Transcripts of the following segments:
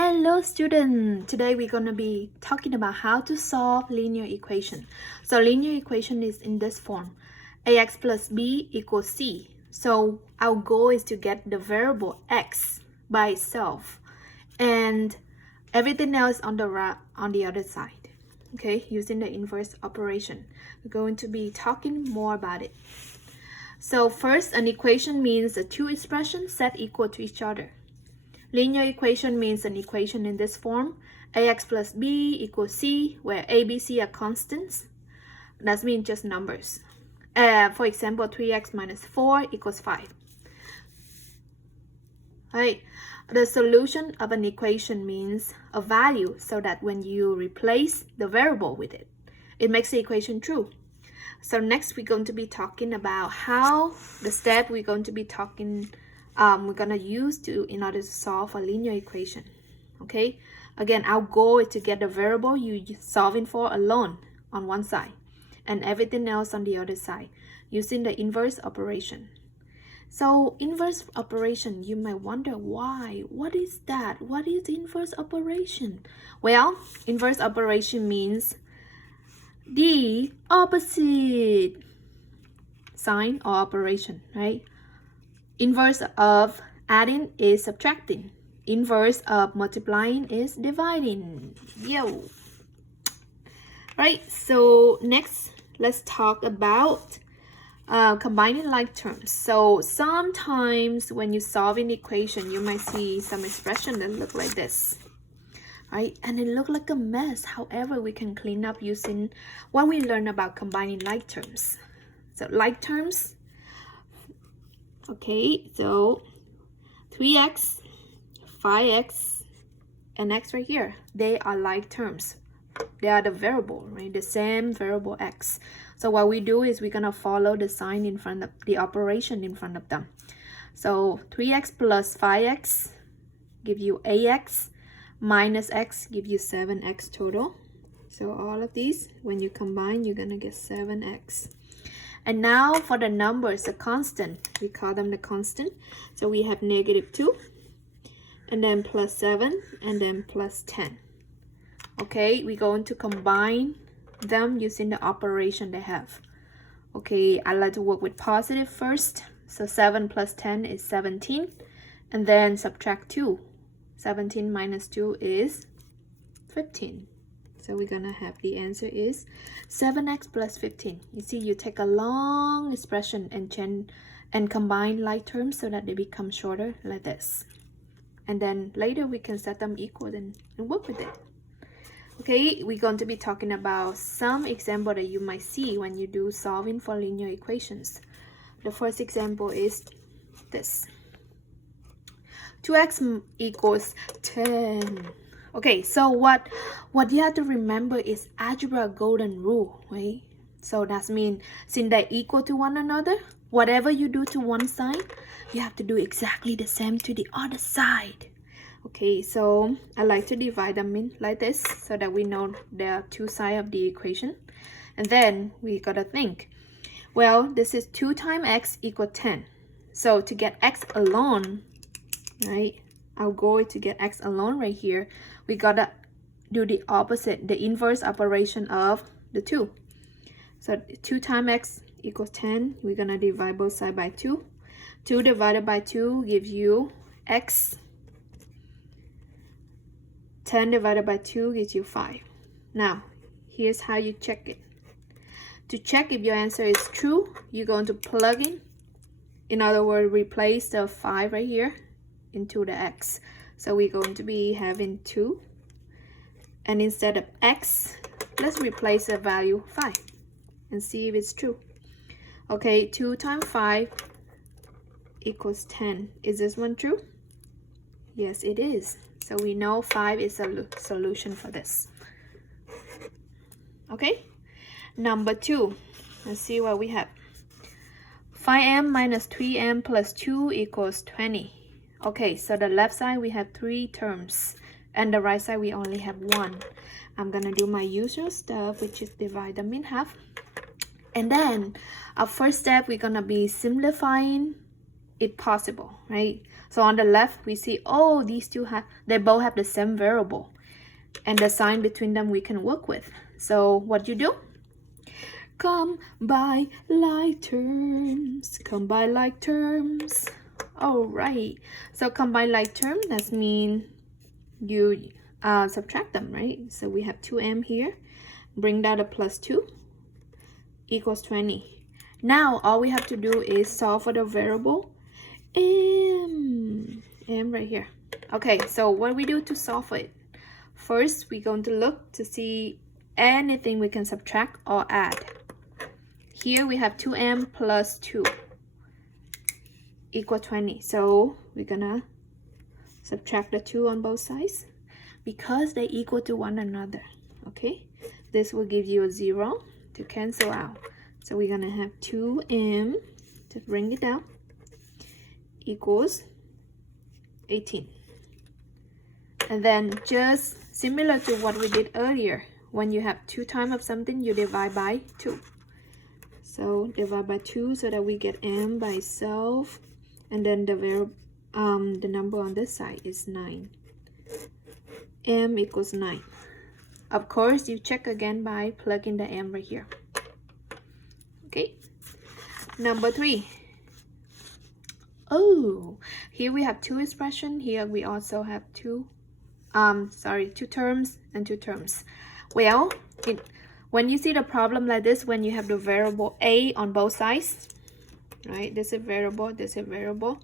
Hello students! Today we're going to be talking about how to solve linear equation. So linear equation is in this form. Ax plus b equals c. So our goal is to get the variable x by itself and everything else on the other side. Okay, using the inverse operation. We're going to be talking more about it. So first, an equation means the two expressions set equal to each other. Linear equation means an equation in this form, ax plus b equals c, where a, b, c are constants. That means just numbers. For example, 3x minus 4 equals 5. Right. The solution of an equation means a value so that when you replace the variable with it, it makes the equation true. So next we're going to be talking about how the step we're going to be talking we're gonna use in order to solve a linear equation. Okay, again, our goal is to get the variable you're solving for alone on one side and everything else on the other side using the inverse operation. So inverse operation, you might wonder why. What is that? What is inverse operation? Well, inverse operation means the opposite sign or operation, right? Inverse of adding is subtracting. Inverse of multiplying is dividing. Yo! Right, so next, let's talk about combining like terms. So sometimes when you solve an equation, you might see some expression that look like this. Right, and it look like a mess. However, we can clean up using what we learned about combining like terms. So like terms, okay, so 3x, 5x, and x right here, they are like terms. They are the variable, right? The same variable x. So what we do is we're gonna follow the sign in front of the operation in front of them. So 3x plus 5x give you ax, minus x give you 7x total. So all of these, when you combine, you're gonna get 7x. And now for the numbers, the constant, we call them the constant. So we have -2, and then plus 7, and then plus 10. Okay, we're going to combine them using the operation they have. Okay, I like to work with positive first. So 7 plus 10 is 17, and then subtract 2. 17 minus 2 is 15. So we're gonna have the answer is 7x plus 15. You see, you take a long expression and combine like terms so that they become shorter like this. And then later we can set them equal and work with it. Okay, we're going to be talking about some example that you might see when you do solving for linear equations. The first example is this. 2x equals 10. Okay, so what you have to remember is algebra golden rule, right? So that means since they're equal to one another, whatever you do to one side, you have to do exactly the same to the other side. Okay, so I like to divide them in like this so that we know there are two sides of the equation. And then we gotta think, well, this is 2 times x equals 10. So to get x alone, right? Our goal is to get x alone right here. We gotta do the opposite, the inverse operation of the 2. So 2 times x equals 10. We're gonna divide both sides by 2. 2 divided by 2 gives you x. 10 divided by 2 gives you 5. Now, here's how you check it. To check if your answer is true, you're going to plug in other words, replace the 5 right here into the x. So we're going to be having 2, and instead of x, let's replace the value 5 and see if it's true. Okay, 2 times 5 equals 10. Is this one true? Yes, it is. So we know 5 is a solution for this. Okay, number 2, let's see what we have. 5m minus 3m plus 2 equals 20. Okay, so the left side we have 3 terms and the right side we only have 1. I'm gonna do my usual stuff, which is divide them in half. And then our first step, we're gonna be simplifying it possible, right? So on the left, we see, oh, these two they both have the same variable. And the sign between them we can work with. So what you do? Combine like terms. Combine like terms. All right. So combine like terms, that means you subtract them, right? So we have 2m here. Bring that a plus 2 equals 20. Now all we have to do is solve for the variable m right here. Okay, so what we do to solve for it? First, we're going to look to see anything we can subtract or add. Here we have 2m plus 2 equal 20. So we're gonna subtract the 2 on both sides because they equal to one another. Okay, this will give you a 0 to cancel out. So we're gonna have 2m to bring it down equals 18. And then just similar to what we did earlier, when you have 2 times of something, you divide by 2. So divide by 2 so that we get m by itself, and then the number on this side is 9. M equals 9. Of course, you check again by plugging the m right here. Okay. Number 3. Oh, here we have 2 expressions. Here we also have 2 terms and 2 terms. Well, when you see the problem like this, when you have the variable a on both sides, right? This is variable, this is variable,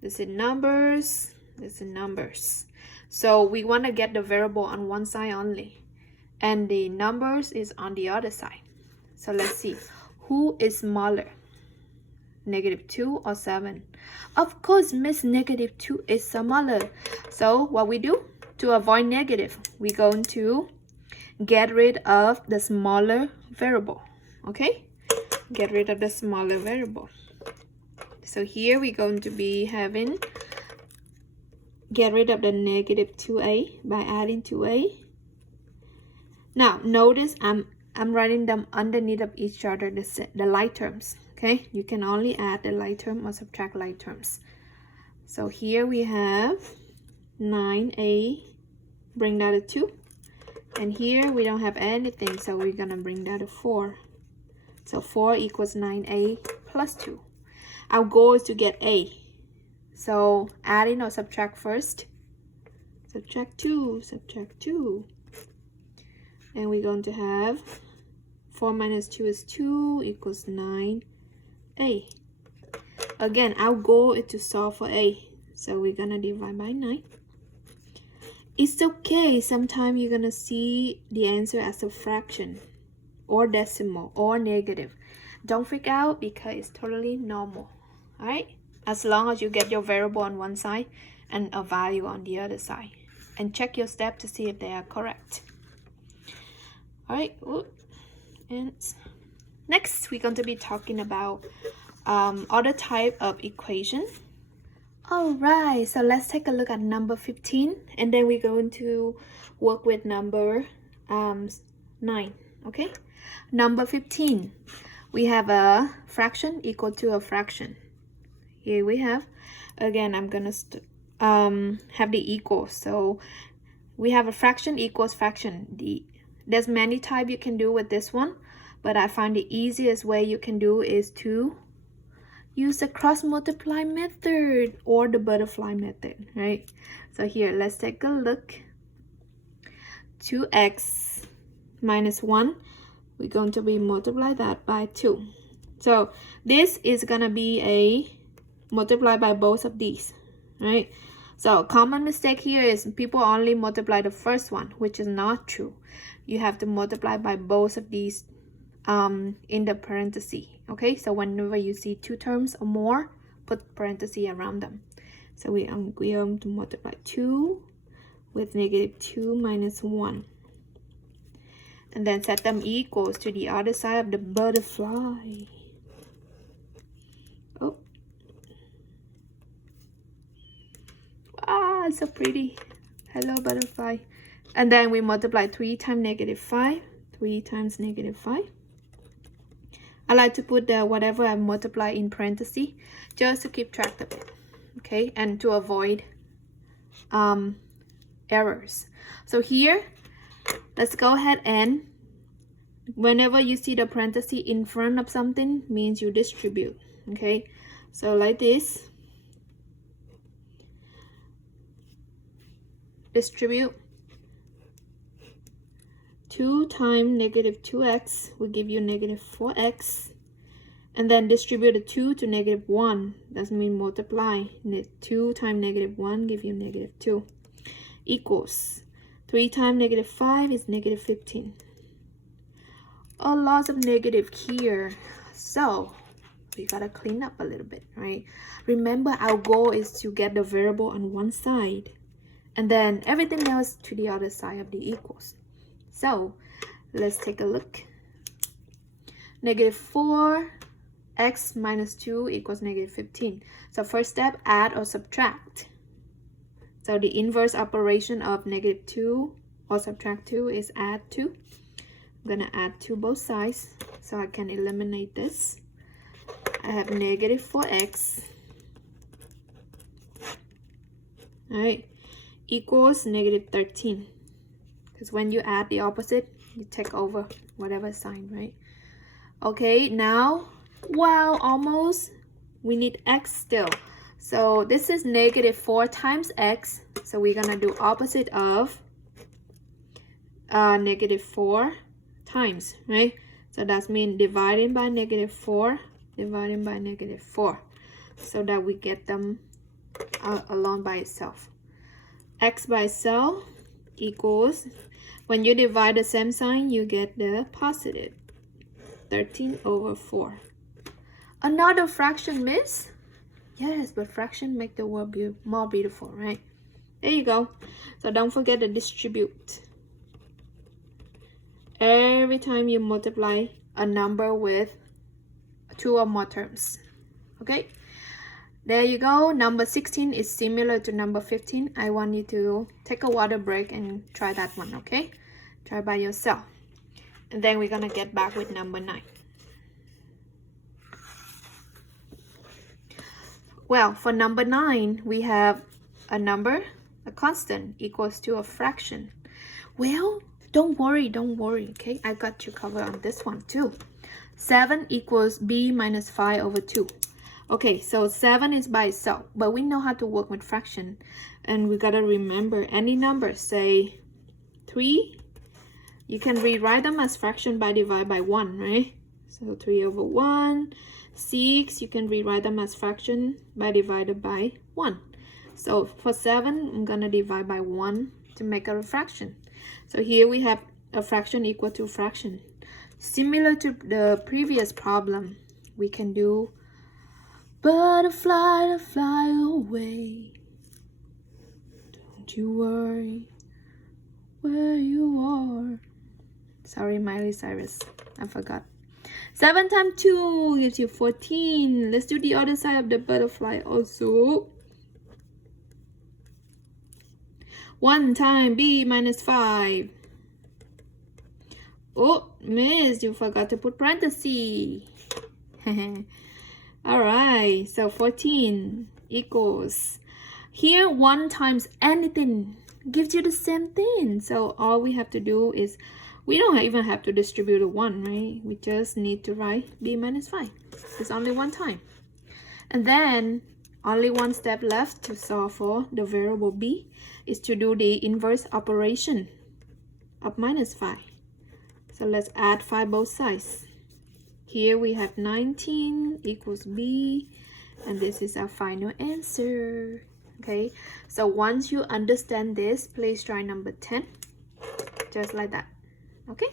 this is numbers, this is numbers. So we want to get the variable on one side only, and the numbers is on the other side. So let's see, who is smaller, -2 or 7? Of course, Miss -2 is smaller. So what we do to avoid negative, we're going to get rid of the smaller variable. Okay, get rid of the smaller variable. So here we're going to be having get rid of the -2a by adding 2a. Now notice I'm writing them underneath of each other, the like terms. Okay, you can only add the like term or subtract like terms. So here we have 9a, bring that to 2. And here we don't have anything, so we're gonna bring that to 4. So 4 equals 9a plus 2. Our goal is to get a. So adding or subtract first. Subtract 2, subtract 2. And we're going to have 4 minus 2 is 2 equals 9a. Again, our goal is to solve for a. So we're gonna divide by 9. It's okay, sometimes you're gonna see the answer as a fraction or decimal or negative. Don't freak out because it's totally normal. Alright? As long as you get your variable on one side and a value on the other side. And check your step to see if they are correct. Alright, and next we're going to be talking about other type of equation. Alright, so let's take a look at number 15, and then we're going to work with number 9. Okay, number 15, we have a fraction equal to a fraction. Here we have, again, I'm gonna have the equal. So we have a fraction equals fraction. There's many types you can do with this one, but I find the easiest way you can do is to use the cross multiply method or the butterfly method, right? So here, let's take a look. 2x minus 1, we're going to be multiply that by 2. So this is gonna be a multiply by both of these, right? So common mistake here is people only multiply the first one, which is not true. You have to multiply by both of these in the parenthesis. Okay, so whenever you see 2 terms or more, put parenthesis around them. So we are going to multiply 2 with -2 minus 1, and then set them equals to the other side of the butterfly. Oh, ah, so pretty. Hello, butterfly. And then we multiply 3 times -5, 3 times -5. I like to put the whatever I multiply in parentheses just to keep track of it, okay, and to avoid errors. So here, let's go ahead and whenever you see the parentheses in front of something, means you distribute, okay? So like this, distribute 2 times negative 2x will give you negative 4x, and then distribute the 2 to negative 1, that means multiply. 2 times negative 1 give you negative 2, equals 3 times negative 5 is negative 15. A lot of negative here, so we gotta clean up a little bit, right? Remember, our goal is to get the variable on one side and then everything else to the other side of the equals. So let's take a look. Negative 4x minus 2 equals negative 15. So first step, add or subtract. So the inverse operation of negative 2 or subtract 2 is add 2. I'm gonna add 2 both sides so I can eliminate this. I have negative 4x, all right, equals negative 13. Because when you add the opposite, you take over whatever sign, right? Okay, now, wow, almost, we need x still. So this is negative 4 times x. So we're gonna do opposite of negative 4 times, right? So that means dividing by negative 4, dividing by negative 4, so that we get them alone by itself. X by itself equals, when you divide the same sign, you get the positive 13 over 4. Another fraction, miss? Yes, but fraction make the world more beautiful, right? There you go. So don't forget to distribute. Every time you multiply a number with 2 or more terms, okay? There you go. Number 16 is similar to number 15. I want you to take a water break and try that one, okay? Try by yourself. And then we're gonna get back with number 9. Well, for number 9, we have a number, a constant, equals to a fraction. Well, don't worry, okay? I got you covered on this one too. 7 equals b minus 5 over 2. Okay, so 7 is by itself, but we know how to work with fraction. And we gotta remember any number, say 3, you can rewrite them as fraction by divide by 1, right? So 3 over 1. 6, you can rewrite them as fraction by divided by 1. So for 7, I'm gonna divide by 1 to make a fraction. So here we have a fraction equal to fraction. Similar to the previous problem, we can do butterfly to fly away. Don't you worry where you are. Sorry, Miley Cyrus, I forgot. 7 times 2 gives you 14. Let's do the other side of the butterfly also. 1 times b minus 5. Oh, miss, you forgot to put parentheses. Alright, so 14 equals. Here, 1 times anything gives you the same thing. So all we have to do is, we don't even have to distribute a 1, right? We just need to write b minus 5. It's only 1 time. And then, only one step left to solve for the variable b is to do the inverse operation of minus 5. So let's add 5 both sides. Here we have 19 equals b, and this is our final answer. Okay, so once you understand this, please try number 10, just like that. Okay.